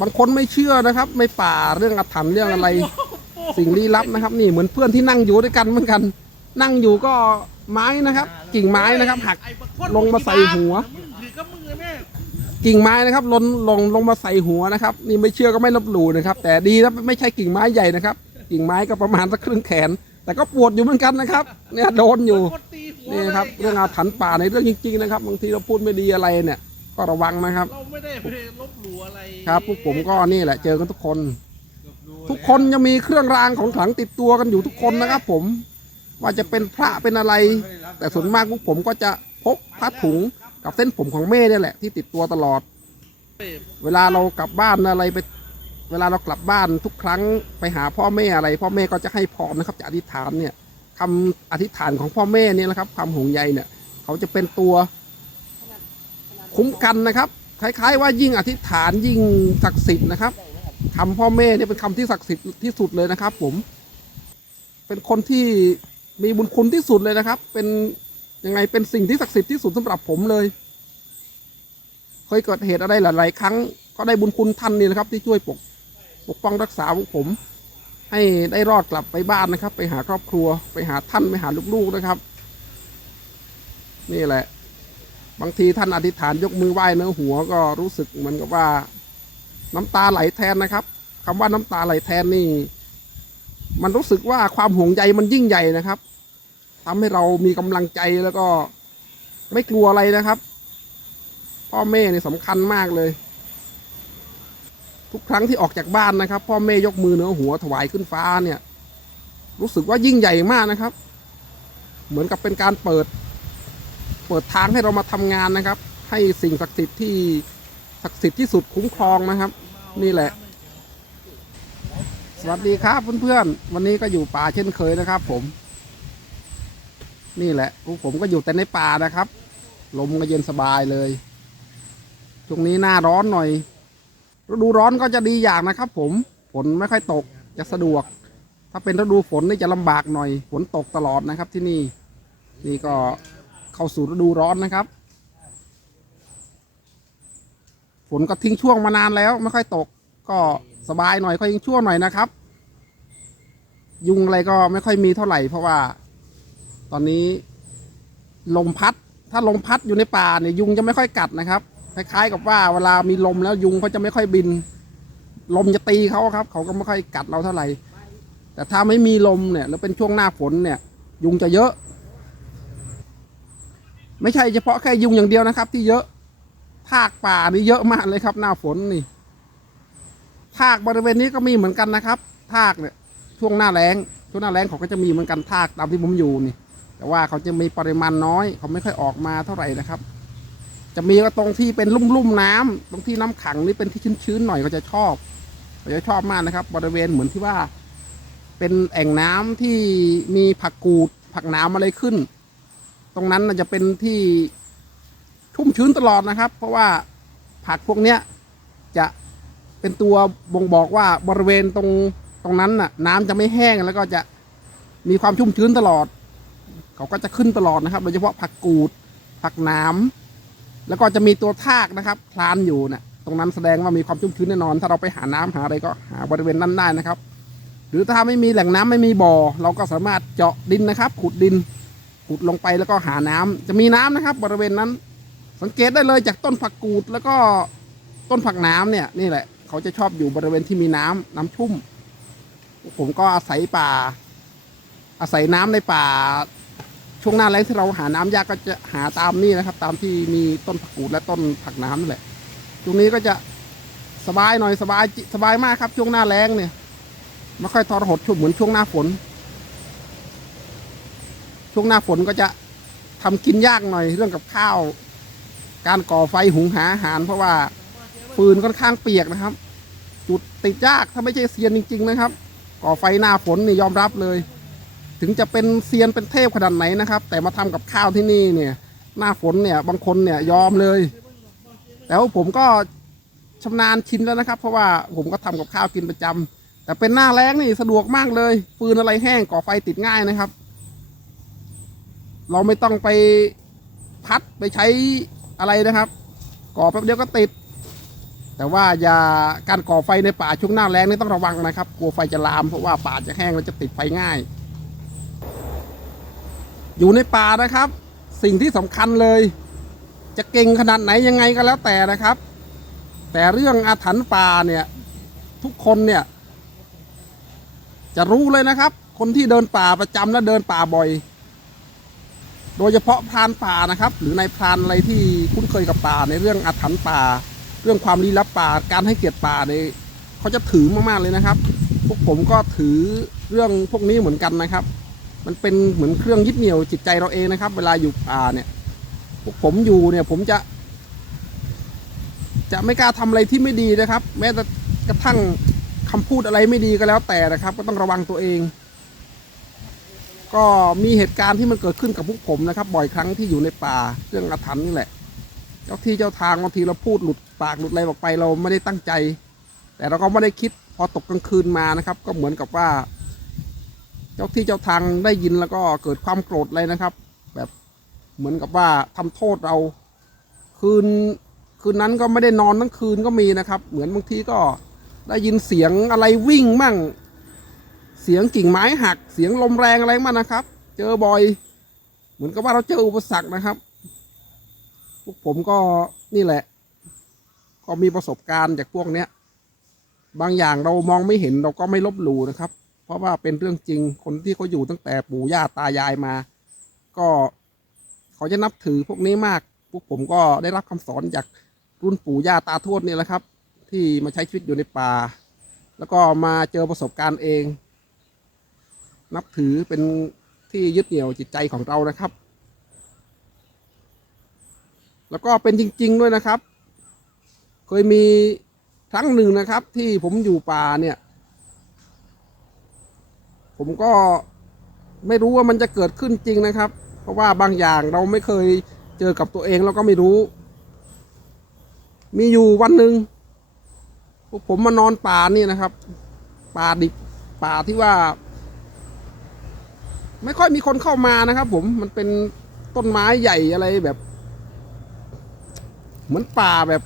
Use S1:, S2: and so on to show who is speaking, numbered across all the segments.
S1: บางคนไม่เชื่อนะครับ ไม่ป่าเรื่องอาถรรพ์เรื่องอะไร สิ่งลี้ลับนะครับ นี่เหมือนเพื่อนที่นั่งอยู่ด้วยกันเหมือนกัน นั่งอยู่ก็ไม้นะครับ กิ่งไม้นะครับ หัก
S2: ไอ้บักคน
S1: ลงมาใส่หัว
S2: มึงถือกับมึงเลยแม่
S1: กิ่งไม้นะครับหล่นลงลงมาใส่หัวนะครับ นี่ไม่เชื่อก็ไม่ลบหลู่นะครับ แต่ดีนะไม่ใช่กิ่งไม้ใหญ่นะครับ กิ่งไม้ก็ประมาณสักครึ่งแขน แต่ก็ปวดอยู่เหมือนกันนะครับ เนี่ยโดนอยู่
S2: บักคนตีหัว
S1: นี่ครับ
S2: ลย
S1: เรื่องอาถรรพ์ป่าในเรื่องจริงๆนะครับบางทีเราพูดไม่ดีอะไรเนี่ย ก็ระวังนะครับ
S2: เราไม่ได้ไปลบหลู่อะไร
S1: ครับพวกผมก็นี่แหละเจอกันทุกคน ทุกคนจะมีเครื่องรางของขลังติดตัวกันอยู่ทุกคนนะครับ ผมว่าจะเป็นพระเป็นอะไร แต่ส่วนมากพวกผมก็จะพกผ้าถุงกับเส้นผมของแม่เนี่ยแหละที่ติดตัวตลอด เวลาเรากลับบ้านอะไรไป เวลาเรากลับบ้านทุกครั้งไปหาพ่อแม่อะไร พ่อแม่ก็จะให้พรนะครับจะอธิษฐานเนี่ยคำอธิษฐานของพ่อแม่เนี่ยนะครับความห่วงใยเนี่ย เขาจะเป็นตัว คุ้มกันนะครับ คล้าย ๆ ว่ายิ่งอธิษฐานยิ่งศักดิ์สิทธิ์นะครับคำพ่อแม่เนี่ยเป็นคำที่ศักดิ์สิทธิ์ที่สุดเลยนะครับ ผม เป็นคนที่มีบุญคุณที่สุดเลยนะครับ เป็นยังไงเป็นสิ่งที่ศักดิ์สิทธิ์ที่สุดสำหรับผมเลย เคยเกิดเหตุอะไรหลาย ๆ ครั้ง ก็ได้บุญคุณท่านนี่นะครับ ที่ช่วยปกปกป้องรักษาผม ให้ได้รอดกลับไปบ้านนะครับ ไปหาครอบครัว ไปหาท่านไปหาลูกๆนะครับ นี่แหละ บางทีท่านอธิษฐานยกมือไหว้เนื้อหัวก็รู้สึกเหมือนกับว่า น้ำตาไหลแทนนะครับคำว่าน้ำตาไหลแทนนี่ มันรู้สึกว่าความห่วงใยมันยิ่งใหญ่นะครับทำให้เรามีกำลังใจแล้วก็ไม่กลัวอะไรนะครับ พ่อแม่นี่สำคัญมากเลย ทุกครั้งที่ออกจากบ้านนะครับ พ่อแม่ยกมือเหนือหัวถวายขึ้นฟ้าเนี่ย รู้สึกว่ายิ่งใหญ่มากนะครับ เหมือนกับเป็นการเปิด เปิดทางให้เรามาทำงานนะครับ ให้สิ่งศักดิ์สิทธิ์ที่ศักดิ์สิทธิ์ที่สุดคุ้มครองนะครับ นี่แหละ สวัสดีครับเพื่อนๆวันนี้ก็อยู่ป่าเช่นเคยนะครับ ผม นี่แหละพวกผมก็อยู่แต่ในป่านะครับลมก็เย็นสบายเลยช่วงนี้หน้าร้อนหน่อยฤดูร้อนก็จะดีอย่างนะครับ ผมฝนไม่ค่อยตกจะสะดวก ถ้าเป็นฤดูฝนนี่จะลำบากหน่อยฝนตกตลอดนะครับที่นี่ นี่ก็ เข้าสู่ฤดูร้อนนะครับ ฝนก็ทิ้งช่วงมานานแล้วไม่ค่อยตก ก็สบายหน่อยก็ยังชั่วหน่อยนะครับ ยุงอะไรก็ไม่ค่อยมีเท่าไหร่ เพราะว่า ตอนนี้ลมพัด ถ้าลมพัดอยู่ในป่าเนี่ยยุงจะไม่ค่อยกัดนะครับคล้ายๆกับว่าเวลามีลมแล้วยุงเขาจะไม่ค่อยบิน ลมจะตีเขาครับ เขาก็ไม่ค่อยกัดเราเท่าไหร่ แต่ถ้าไม่มีลมเนี่ยแล้วเป็นช่วงหน้าฝนเนี่ย ยุงจะเยอะ ไม่ใช่เฉพาะแค่ยุงอย่างเดียวนะครับ ที่เยอะทากป่านี่เยอะมากเลยครับ หน้าฝนนี่ทากบริเวณนี้ก็มีเหมือนกันนะครับทากเนี่ยช่วงหน้าแล้งช่วงหน้าแล้งเขาก็จะมีเหมือนกันทากตามที่ผมอยู่นี่ แต่ว่าเขาจะมีปริมาณน้อย เขาไม่ค่อยออกมาเท่าไหร่นะครับ จะมีก็ตรงที่เป็นลุ่มๆน้ำตรงที่น้ำขังนี่เป็นที่ชื้นๆหน่อยก็จะชอบเขาจะชอบมากนะครับ บริเวณเหมือนที่ว่า เป็นแอ่งน้ำที่มีผักกูดผักหนามอะไรขึ้น ตรงนั้นจะเป็นที่ชุ่มชื้นตลอดนะครับ เพราะว่าผักพวกเนี้ยจะเป็นตัวบ่งบอกว่าบริเวณตรงตรงนั้นน่ะ น้ำจะไม่แห้งแล้วก็จะมีความชุ่มชื้นตลอด เขาก็จะขึ้นตลอดนะครับ โดยเฉพาะผักกูด ผักหนาแล้วก็จะมีตัวทากนะครับ คลานอยู่เนี่ยตรงนั้นแสดงว่ามีความชุ่มชื้นแน่นอน ถ้าเราไปหาน้ำหาอะไรก็หาบริเวณนั้นได้นะครับ หรือถ้าไม่มีแหล่งน้ำไม่มีบ่อ เราก็สามารถเจาะดินนะครับ ขุดดิน ขุดลงไปแล้วก็หาน้ำจะมีน้ำนะครับ บริเวณนั้น สังเกตได้เลยจากต้นผักกูดแล้วก็ต้นผักน้ำเนี่ยนี่แหละ เขาจะชอบอยู่บริเวณที่มีน้ำน้ำชุ่ม ผมก็อาศัยป่า อาศัยน้ำในป่า ช่วงหน้าแล้งที่เราหาน้ำยากก็จะหาตามนี่นะครับ ตามที่มีต้นผักกูดและต้นผักน้ำนั่แหละช่วงนี้ก็จะสบายหน่อยสบายจิสบายมากครับ ช่วงหน้าแล้งเนี่ยไม่ค่อยทรหดช่วงเหมือนช่วงหน้าฝน ช่วงหน้าฝนก็จะทำกินยากหน่อยเรื่องกับข้าว การก่อไฟหุงหาอาหาร เพราะว่าฟืนค่อนข้างเปียกนะครับ จุดติดยากถ้าไม่ใช่เซียนจริง ๆ นะครับ ก่อไฟหน้าฝนนี่ยอมรับเลย ถึงจะเป็นเซียนเป็นเทพขนาดไหนนะครับ แต่มาทำกับข้าวที่นี่เนี่ย หน้าฝนเนี่ยบางคนเนี่ยยอมเลย แต่ว่าผมก็ชำนาญชินแล้วนะครับ เพราะว่าผมก็ทำกับข้าวกินประจำแต่เป็นหน้าแล้งนี่สะดวกมากเลยฟืนอะไรแห้งก่อไฟติดง่ายนะครับ เราไม่ต้องไปพัดไปใช้อะไรนะครับ ก่อแป๊บเดียวก็ติด แต่ว่าอย่าการก่อไฟในป่าช่วงหน้าแล้งนี่ต้องระวังนะครับ กลัวไฟจะลามเพราะว่าป่าจะแห้งแล้วจะติดไฟง่าย อยู่ในป่านะครับ สิ่งที่สำคัญเลย จะเก่งขนาดไหนยังไงก็แล้วแต่นะครับ แต่เรื่องอาถรรพ์ป่าเนี่ยทุกคนเนี่ย จะรู้เลยนะครับ คนที่เดินป่าประจำและเดินป่าบ่อย โดยเฉพาะพรานป่านะครับ หรือในพรานอะไรที่คุ้นเคยกับป่าในเรื่องอาถรรพ์ป่า เรื่องความลี้ลับป่าการให้เกียรติป่าเนี่ยเขาจะถือมากๆเลยนะครับ พวกผมก็ถือเรื่องพวกนี้เหมือนกันนะครับ มันเป็นเหมือนเครื่องยึดเหนี่ยวจิตใจเราเองนะครับ เวลาอยู่ป่าเนี่ยพวกผมอยู่เนี่ยผมจะ จะไม่กล้าทำอะไรที่ไม่ดีนะครับ แม้แต่กระทั่งคำพูดอะไรไม่ดีก็แล้วแต่นะครับ ก็ต้องระวังตัวเอง ก็มีเหตุการณ์ที่มันเกิดขึ้นกับพวกผมนะครับ บ่อยครั้งที่อยู่ในป่าเรื่องอาถรรพ์นี่แหละ เจ้าที่เจ้าทางบางทีเราพูดหลุดปากหลุดอะไรออกไปเราไม่ได้ตั้งใจ แต่เราก็ไม่ได้คิดพอตกกลางคืนมานะครับ ก็เหมือนกับว่า เจ้าที่เจ้าทางได้ยินแล้วก็เกิดความโกรธเลยนะครับ แบบเหมือนกับว่าทำโทษเรา คืนคืนนั้นก็ไม่ได้นอนทั้งคืนก็มีนะครับ เหมือนบางทีก็ได้ยินเสียงอะไรวิ่งมั่ง เสียงกิ่งไม้หัก เสียงลมแรงอะไรมานะครับ เจอบ่อย เหมือนกับว่าเราเจออุปสรรคนะครับ พวกผมก็นี่แหละ ก็มีประสบการณ์จากพวกเนี้ย บางอย่างเรามองไม่เห็นเราก็ไม่ลบหลู่นะครับ เพราะว่าเป็นเรื่องจริงคนที่เขาอยู่ตั้งแต่ปู่ย่าตายายมา ก็เขาจะนับถือพวกนี้มาก พวกผมก็ได้รับคำสอนจากรุ่นปู่ย่าตาทวดนี่แหละครับ ที่มาใช้ชีวิตอยู่ในป่า แล้วก็มาเจอประสบการณ์เอง นับถือเป็นที่ยึดเหนี่ยวจิตใจของเรานะครับ แล้วก็เป็นจริง ๆ ด้วยนะครับ เคยมีครั้งหนึ่งนะครับ ที่ผมอยู่ป่าเนี่ย ผมก็ไม่รู้ว่ามันจะเกิดขึ้นจริงนะครับ เพราะว่าบางอย่างเราไม่เคยเจอกับตัวเองเราก็ไม่รู้ มีอยู่วันหนึ่งผมมานอนป่านี่นะครับ ป่าดิบป่าที่ว่า ไม่ค่อยมีคนเข้ามานะครับ ผมมันเป็นต้นไม้ใหญ่อะไรแบบ เหมือนป่าแบบ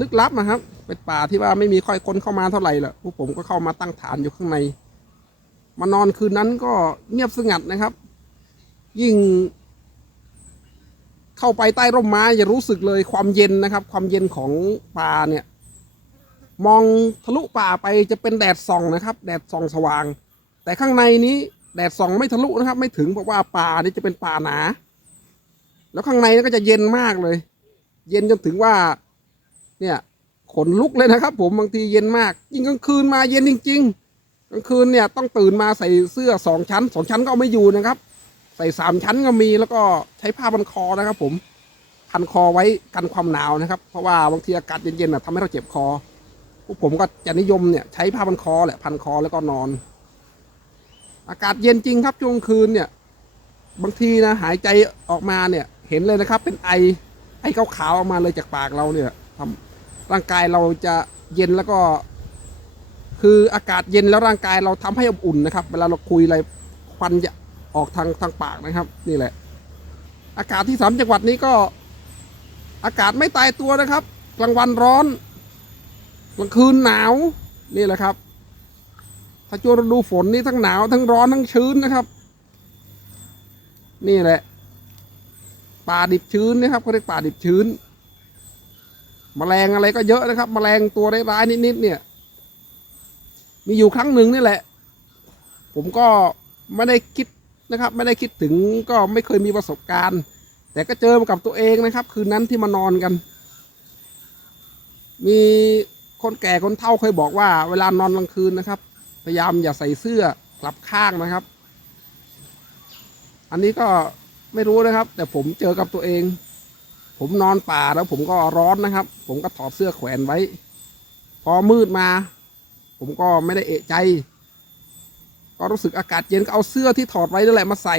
S1: ลึกลับนะครับ เป็นป่าที่ว่าไม่มีค่อยคนเข้ามาเท่าไหร่หรอกพวกผมก็เข้ามาตั้งฐานอยู่ข้างใน มานอนคืนนั้นก็เงียบสงัดนะครับ ยิ่ง เข้าไปใต้ร่มไม้จะรู้สึกเลยความเย็นนะครับ ความเย็นของป่าเนี่ย มองทะลุป่าไปจะเป็นแดดส่องนะครับ แดดส่องสว่าง แต่ข้างในนี้ แดดส่องไม่ทะลุนะครับ ไม่ถึงเพราะว่าป่านี่จะเป็นป่าหนา แล้วข้างในก็จะเย็นมากเลย เย็นจนถึงว่า เนี่ยขนลุกเลยนะครับ ผมบางทีเย็นมากยิ่งกลางคืนมาเย็นจริง ๆกลางคืนเนี่ยต้องตื่นมาใส่เสื้อสองชั้นสองชั้นก็ไม่อยู่นะครับ ใส่สามชั้นก็มีแล้วก็ใช้ผ้าพันคอนะครับ ผมพันคอไว้กันความหนาวนะครับ เพราะว่าบางทีอากาศเย็นๆนะทำให้เราเจ็บคอพวกผมก็จะนิยมเนี่ยใช้ผ้าพันคอแหละพันคอแล้วก็นอน อากาศเย็นจริงครับช่วงคืนเนี่ย บางทีนะหายใจออกมาเนี่ย เห็นเลยนะครับ เป็นไอไอขาวๆออกมาเลยจากปากเราเนี่ยทำร่างกายเราจะเย็นแล้วก็ คืออากาศเย็นแล้วร่างกายเราทำให้อบอุ่นนะครับ เวลาเราคุยอะไรควันจะออกทางทางปากนะครับ นี่แหละ อากาศที่สามจังหวัดนี้ก็ อากาศไม่ตายตัวนะครับ กลางวันร้อนกลางคืนหนาวนี่แหละครับ ถ้าช่วงฤดูฝนนี่ทั้งหนาวทั้งร้อนทั้งชื้นนะครับ นี่แหละ ป่าดิบชื้นนะครับเขาเรียกป่าดิบชื้นแมลงอะไรก็เยอะนะครับแมลงตัวร้ายๆนิดๆเนี่ย มีอยู่ครั้งหนึ่งนี่แหละ ผมก็ไม่ได้คิดนะครับ ไม่ได้คิดถึงก็ไม่เคยมีประสบการณ์ แต่ก็เจอมากับตัวเองนะครับ คืนนั้นที่มานอนกัน มีคนแก่คนเฒ่าเคยบอกว่า เวลานอนกลางคืนนะครับ พยายามอย่าใส่เสื้อกลับข้างนะครับ อันนี้ก็ไม่รู้นะครับ แต่ผมเจอกับตัวเอง ผมนอนป่าแล้วผมก็ร้อนนะครับ ผมก็ถอดเสื้อแขวนไว้ พอมืดมา ผมก็ไม่ได้เอะใจ ก็รู้สึกอากาศเย็นก็เอาเสื้อที่ถอดไว้นั่นแหละมาใส่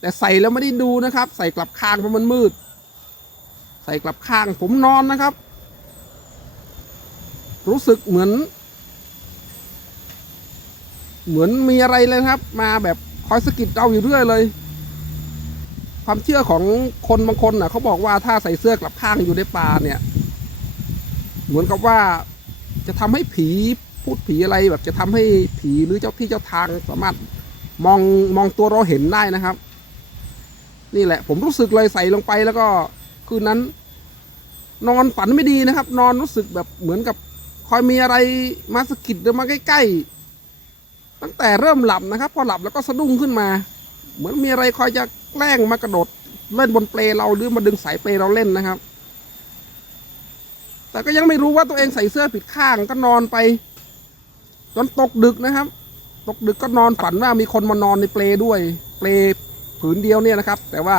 S1: แต่ใส่แล้วไม่ได้ดูนะครับ ใส่กลับข้างเพราะมันมืด ใส่กลับข้างผมนอนนะครับ รู้สึกเหมือน เหมือนมีอะไรเลยครับ มาแบบคอยสะกิดเราอยู่เรื่อยเลย ความเชื่อของคนบางคนน่ะเขาบอกว่าถ้าใส่เสื้อกลับข้างอยู่ในป่าเนี่ย เหมือนกับว่าจะทำให้ผีพูดผีอะไรแบบจะทำให้ผีหรือเจ้าที่เจ้าทางสามารถมองมองตัวเราเห็นได้นะครับ นี่แหละ ผมรู้สึกเลยใส่ลงไปแล้วก็คืนนั้น นอนฝันไม่ดีนะครับ นอนรู้สึกแบบเหมือนกับคอยมีอะไรมาสะกิดเดินมาใกล้ๆ ตั้งแต่เริ่มหลับนะครับ พอหลับแล้วก็สะดุ้งขึ้นมา เหมือนมีอะไรคอยจะแกล้งมากระโดดเล่นบนเปลเราหรือมาดึงสายเปลเราเล่นนะครับ แต่ก็ยังไม่รู้ว่าตัวเองใส่เสื้อผิดข้างก็นอนไปจนตกดึกนะครับ ตกดึกก็นอนฝันว่ามีคนมานอนในเปลด้วย เปลผืนเดียวเนี่ยนะครับ แต่ว่า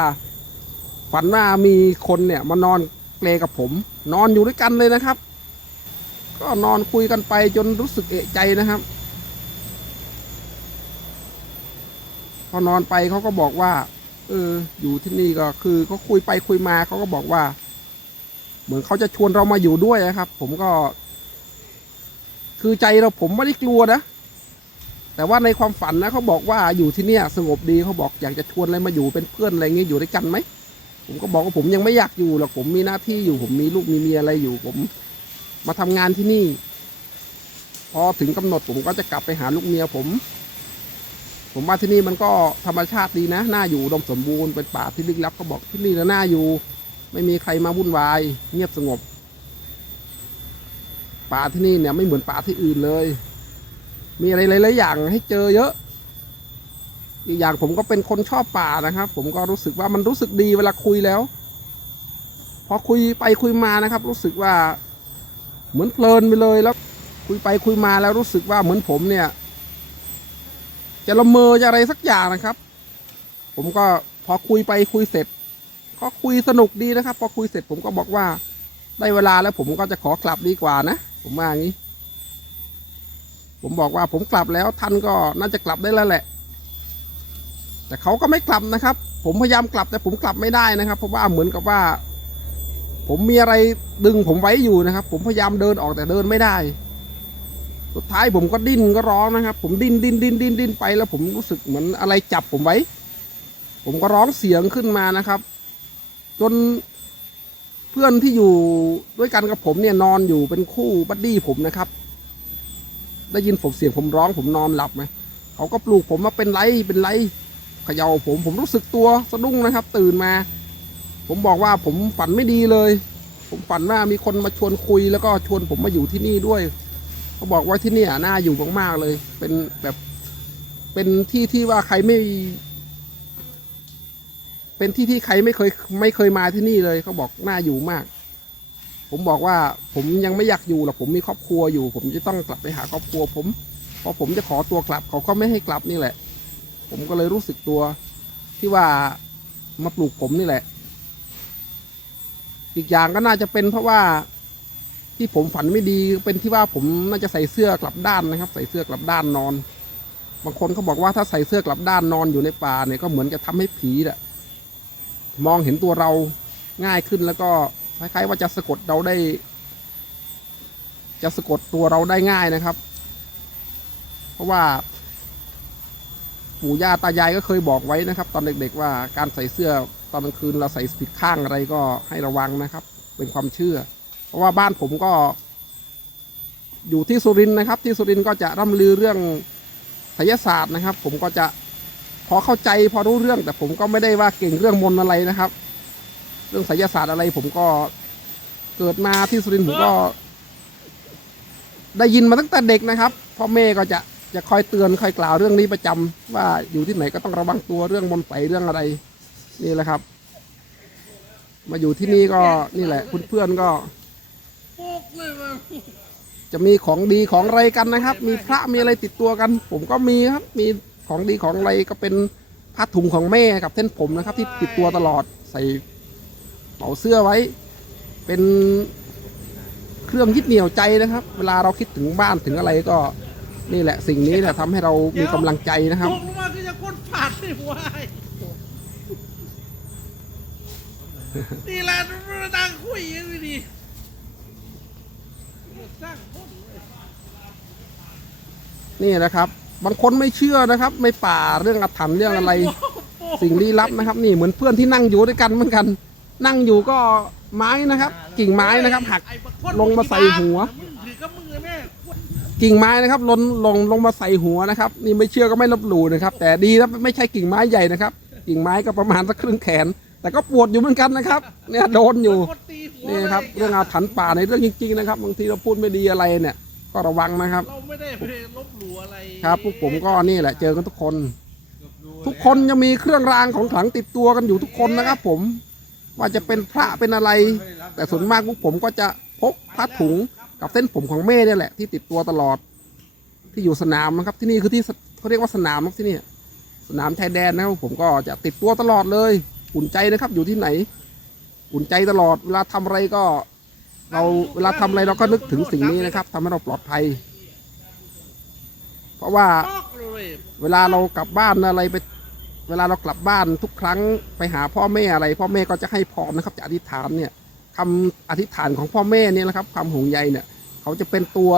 S1: ฝันว่ามีคนเนี่ยมานอนเปลกับผม นอนอยู่ด้วยกันเลยนะครับ ก็นอนคุยกันไปจนรู้สึกเอะใจนะครับ พอนอนไปเขาก็บอกว่า เออ อยู่ที่นี่ก็คือเขาคุยไปคุยมาเขาก็บอกว่า เหมือนเขาจะชวนเรามาอยู่ด้วยนะครับ ผมก็ คือใจเราผมไม่ได้กลัวนะแต่ว่าในความฝันนะเขาบอกว่าอยู่ที่เนี่ยสงบดีเขาบอกอยากจะชวนอะไรมาอยู่เป็นเพื่อนอะไรเงี้ยอยู่ด้วยกันไหมผมก็บอกว่าผมยังไม่อยากอยู่หรอกผมมีหน้าที่อยู่ ผมมีลูกมีเมียอะไรอยู่ ผมมาทำงานที่นี่ พอถึงกำหนดผมก็จะกลับไปหาลูกเมียผม ผมว่าที่นี่มันก็ธรรมชาติดีนะน่าอยู่ดมสมบูรณ์เป็นป่าที่ลึกลับก็บอกที่นี่แล้วน่าอยู่ ไม่มีใครมาวุ่นวาย เงียบสงบ ป่าที่นี่เนี่ยไม่เหมือนป่าที่อื่นเลย มีอะไรหลายๆอย่างให้เจอเยอะอีกอย่างผมก็เป็นคนชอบป่านะครับ ผมก็รู้สึกว่ามันรู้สึกดีเวลาคุยแล้ว พอคุยไปคุยมานะครับ รู้สึกว่าเหมือนเพลินไปเลยแล้ว คุยไปคุยมาแล้วรู้สึกว่าเหมือนผมเนี่ย จะละเมอจะอะไรสักอย่างนะครับ ผมก็พอคุยไปคุยเสร็จ ก็คุยสนุกดีนะครับ พอคุยเสร็จผมก็บอกว่า ได้เวลาแล้วผมก็จะขอกลับดีกว่านะ ผมว่างี้ ผมบอกว่าผมกลับแล้วท่านก็น่าจะกลับได้แล้วแหละ แต่เขาก็ไม่กลับนะครับ ผมพยายามกลับแต่ผมกลับไม่ได้นะครับ เพราะว่าเหมือนกับว่า ผมมีอะไรดึงผมไว้อยู่นะครับ ผมพยายามเดินออกแต่เดินไม่ได้ สุดท้ายผมก็ดิ้นก็ร้องนะครับ ผมดิ้นดิ้นดิ้นดิ้นดิ้นไปแล้วผมรู้สึกเหมือนอะไรจับผมไว้ ผมก็ร้องเสียงขึ้นมานะครับ จนเพื่อนที่อยู่ด้วยกันกับผมเนี่ยนอนอยู่เป็นคู่บัดดี้ผมนะครับ ได้ยินผมเสียงผมร้องผมนอนหลับไหมเขาก็ปลูกผมมาเป็นไรเป็นไรเขย่าผมผมรู้สึกตัวสะดุ้งนะครับ ตื่นมา ผมบอกว่าผมฝันไม่ดีเลย ผมฝันว่ามีคนมาชวนคุยแล้วก็ชวนผมมาอยู่ที่นี่ด้วย เขาบอกว่าที่นี่น่าอยู่มากๆเลย เป็นแบบเป็นที่ที่ว่าใครไม่ เป็นที่ที่ใครไม่เคยไม่เคยมาที่นี่เลย เขาบอกน่าอยู่มาก ผมบอกว่าผมยังไม่อยากอยู่หรอกผมมีครอบครัวอยู่ ผมจะต้องกลับไปหาครอบครัว ผมพอผมจะขอตัวกลับ เขาก็ไม่ให้กลับนี่แหละ ผมก็เลยรู้สึกตัวที่ว่ามาปลูกผมนี่แหละ อีกอย่างก็น่าจะเป็นเพราะว่า ที่ผมฝันไม่ดีเป็นที่ว่าผมน่าจะใส่เสื้อกลับด้านนะครับ ใส่เสื้อกลับด้านนอน บางคนเขาบอกว่าถ้าใส่เสื้อกลับด้านนอนอยู่ในป่าเนี่ยก็เหมือนจะทำให้ผีแหละมองเห็นตัวเราง่ายขึ้นแล้วก็คล้ายๆว่าจะสะกดเราได้ จะสะกดตัวเราได้ง่ายนะครับ เพราะว่าปู่ย่าตายายก็เคยบอกไว้นะครับ ตอนเด็ก ๆ ว่าการใส่เสื้อตอนกลางคืนเราใส่ผิดข้างอะไรก็ให้ระวังนะครับ เป็นความเชื่อ เพราะว่าบ้านผมก็ อยู่ที่สุรินทร์นะครับ ที่สุรินทร์ก็จะร่ำลือเรื่องไสยศาสตร์นะครับ ผมก็จะพอเข้าใจพอรู้เรื่องแต่ผมก็ไม่ได้ว่าเก่งเรื่องมนอะไรนะครับ เรื่องไสยศาสตร์อะไร ผมก็เกิดมาที่สุรินทร์ผมก็ ได้ยินมาตั้งแต่เด็กนะครับพ่อแม่ก็จะจะคอยเตือนคอยกล่าวเรื่องนี้ประจำว่าอยู่ที่ไหนก็ต้องระวังตัวเรื่องมนต์ไสเรื่องอะไร นี่แหละครับ มาอยู่ที่นี่ก็นี่แหละเพื่อนๆก็
S2: โป๊กเลยมา
S1: จะมีของดีของอะไรกันนะครับ มีพระมีอะไรติดตัวกัน ผมก็มีครับ มีของดีของอะไรก็เป็นผ้าถุงของแม่กับเส้นผมนะครับ ที่ติดตัวตลอดใส่เป๋าเสื้อไว้ เป็นเครื่องยึดเหนี่ยวใจนะครับ เวลาเราคิดถึงบ้านถึงอะไรก็นี่แหละสิ่งนี้แหละทำให้เรามีกำลังใจนะครับ
S2: ลงมาคือจะคนฝาดไม่ไหวนี่แหละมันดังคุยย่างดี นี่
S1: นะครับ บางคนไม่เชื่อนะครับ ไม่ป่าเรื่องอาถรรพ์เรื่องอะไร สิ่งลี้ลับนะครับ นี่เหมือนเพื่อนที่นั่งอยู่ด้วยกันเหมือนกัน นั่งอยู่ก็ไม้นะครับ กิ่งไม้นะครับ หักลงมาใส่หัว
S2: กิ่
S1: งไม้นะครับลนลงลงมาใส่หัวนะครับ นี่ไม่เชื่อก็ไม่ลบหลู่นะครับ แต่ดีนะไม่ใช่กิ่งไม้ใหญ่นะครับ กิ่งไม้ก็ประมาณสักครึ่งแขน แต่ก็ปวดอยู่เหมือนกันนะครับ เนี่ยโดนอยู่
S2: บักพ่ตีหัว
S1: นี่ครับ
S2: ลย
S1: เรื่องอาถรรพ์ป่าในเรื่องจริงๆนะครับ บางทีเราพูดไม่ดีอะไรเนี่ย ก็ระวังนะครับ
S2: เราไม่ได้ไปลบหลู่อะไร
S1: ครับพวกผมก็นี่แหละ เจอกันทุกคน
S2: เกือบรู้
S1: ทุกคนจะมีเครื่องรางของขลังติดตัวกันอยู่ทุกคนนะครับ ผมว่าจะเป็นพระเป็นอะไร แต่ส่วนมากพวกผมก็จะพกผ้าถุงกับเส้นผมของแม่เนี่ยแหละ ที่ติดตัวตลอด ที่อยู่สนามนะครับ ที่นี่คือที่สเขาเรียกว่าสนามนะครับที่นี่สนามชายแดนนะครับผมก็จะติดตัวตลอดเลย อุ่นใจนะครับ อยู่ที่ไหน อุ่นใจตลอดเวลาทำอะไรก็ เราเวลาทำอะไรเราก็นึกถึงสิ่งนี้นะครับทำให้เราปลอดภัย เพราะว่า
S2: เลย
S1: เวลาเรากลับบ้านอะไรไป เวลาเรากลับบ้านทุกครั้งไปหาพ่อแม่อะไร พ่อแม่ก็จะให้พรนะครับ จะอธิษฐานเนี่ยคำอธิษฐานของพ่อแม่เนี่ยนะครับความห่วงใยเนี่ย เขาจะเป็นตัว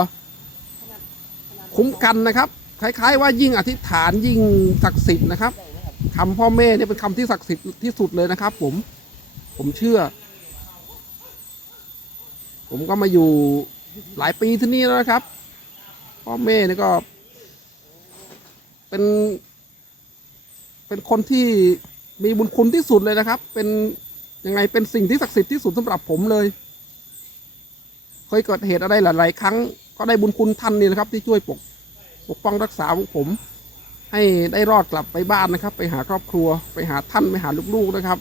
S1: คุ้มกันนะครับ คล้าย ๆ ว่ายิ่งอธิษฐานยิ่งศักดิ์สิทธิ์นะครับ คำพ่อแม่เนี่ยเป็นคำที่ศักดิ์สิทธิ์ที่สุดเลยนะครับ ผม ผมเชื่อ ผมก็มาอยู่หลายปีที่นี่แล้วนะครับ พ่อแม่เนี่ยก็ เป็น เป็นคนที่มีบุญคุณที่สุดเลยนะครับ เป็นยังไงเป็นสิ่งที่ศักดิ์สิทธิ์ที่สุดสำหรับผมเลย เคยเกิดเหตุอะไรหลาย ๆ ครั้งก็ได้บุญคุณท่านนี่นะครับ ที่ช่วยปกปกป้องรักษาผม ให้ได้รอดกลับไปบ้านนะครับ ไปหาครอบครัว ไปหาท่านไปหาลูกๆนะครับ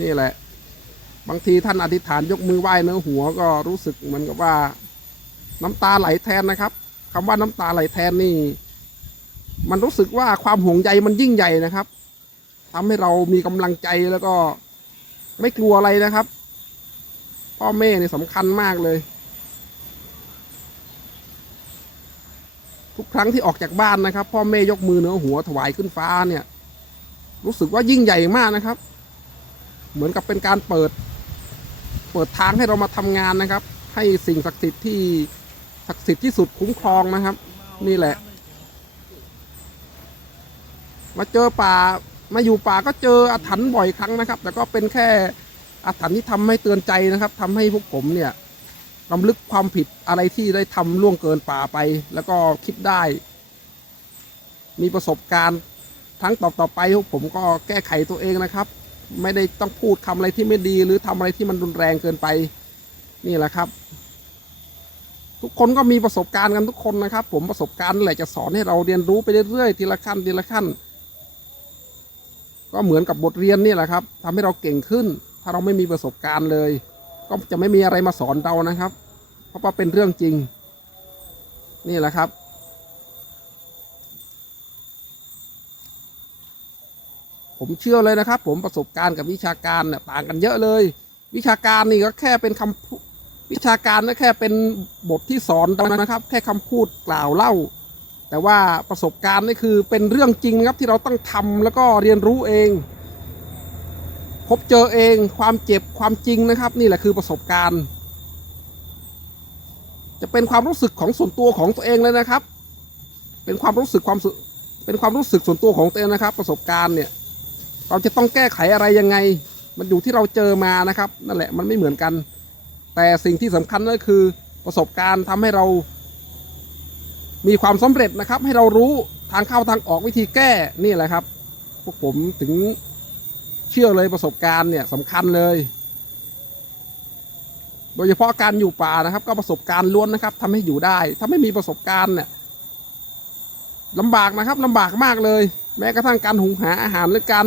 S1: นี่แหละ บางทีท่านอธิษฐานยกมือไหว้เนื้อหัวก็รู้สึกเหมือนกับว่า น้ำตาไหลแทนนะครับคำว่าน้ำตาไหลแทนนี่ มันรู้สึกว่าความห่วงใยมันยิ่งใหญ่นะครับทำให้เรามีกำลังใจแล้วก็ไม่กลัวอะไรนะครับ พ่อแม่เนี่ยสำคัญมากเลย ทุกครั้งที่ออกจากบ้านนะครับ พ่อแม่ยกมือเหนือหัวถวายขึ้นฟ้าเนี่ย รู้สึกว่ายิ่งใหญ่มากนะครับ เหมือนกับเป็นการเปิด เปิดทางให้เรามาทำงานนะครับ ให้สิ่งศักดิ์สิทธิ์ที่ศักดิ์สิทธิ์ที่สุดคุ้มครองนะครับ นี่แหละ มาเจอป่ามาอยู่ป่าก็เจออาถรรพ์บ่อยครั้งนะครับ แต่ก็เป็นแค่อาถรรพ์ที่ทำให้เตือนใจนะครับทำให้พวกผมเนี่ย รำลึกความผิดอะไรที่ได้ทำล่วงเกินป่าไป แล้วก็คิดได้ มีประสบการณ์ครั้งต่อต่อไปผมก็แก้ไขตัวเองนะครับ ไม่ได้ต้องพูดคำอะไรที่ไม่ดี หรือทำอะไรที่มันรุนแรงเกินไป นี่แหละครับ ทุกคนก็มีประสบการณ์กันทุกคนนะครับ ผมประสบการณ์แหละจะสอนให้เราเรียนรู้ไปเรื่อยๆทีละขั้นทีละขั้น ก็เหมือนกับบทเรียนนี่แหละครับทำให้เราเก่งขึ้น ถ้าเราไม่มีประสบการณ์เลย ก็จะไม่มีอะไรมาสอนเรานะครับ เพราะว่าเป็นเรื่องจริง นี่แหละครับ ผมเชื่อเลยนะครับ ผมประสบการณ์กับวิชาการเนี่ยต่างกันเยอะเลย วิชาการนี่ก็แค่เป็นคำพูวิชาการก็แค่เป็นบทที่สอนเรานะครับ แค่คำพูดกล่าวเล่า แต่ว่าประสบการณ์นี่คือเป็นเรื่องจริงครับที่เราต้องทำแล้วก็เรียนรู้เอง พบเจอเองความเจ็บความจริงนะครับ นี่แหละคือประสบการณ์ จะเป็นความรู้สึกของส่วนตัวของตัวเองเลยนะครับ เป็นความรู้สึกความเป็นความรู้สึกส่วนตัวของตัวเองนะครับ ประสบการณ์เนี่ย เราจะต้องแก้ไขอะไรยังไง มันอยู่ที่เราเจอมานะครับ นั่นแหละมันไม่เหมือนกัน แต่สิ่งที่สำคัญก็คือประสบการณ์ทำให้เรา มีความสำเร็จนะครับ ให้เรารู้ทางเข้าทางออกวิธีแก้นี่แหละครับ พวกผมถึง เชื่อเลยประสบการณ์เนี่ยสำคัญเลย โดยเฉพาะการอยู่ป่านะครับ ก็ประสบการณ์ล้วนนะครับทำให้อยู่ได้ ถ้าไม่มีประสบการณ์เนี่ยลำบากนะครับลำบากมากเลย แม้กระทั่งการหุงหาอาหารหรือการ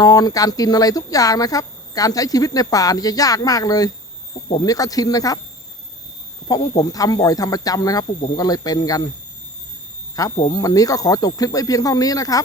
S1: นอนการกินอะไรทุกอย่างนะครับ การใช้ชีวิตในป่านี่จะยากมากเลยพวกผมนี่ก็ชินนะครับ เพราะพวกผมทำบ่อยทำประจำนะครับพวกผมก็เลยเป็นกัน ครับ ผมวันนี้ก็ขอจบคลิปไว้เพียงเท่านี้นะครับ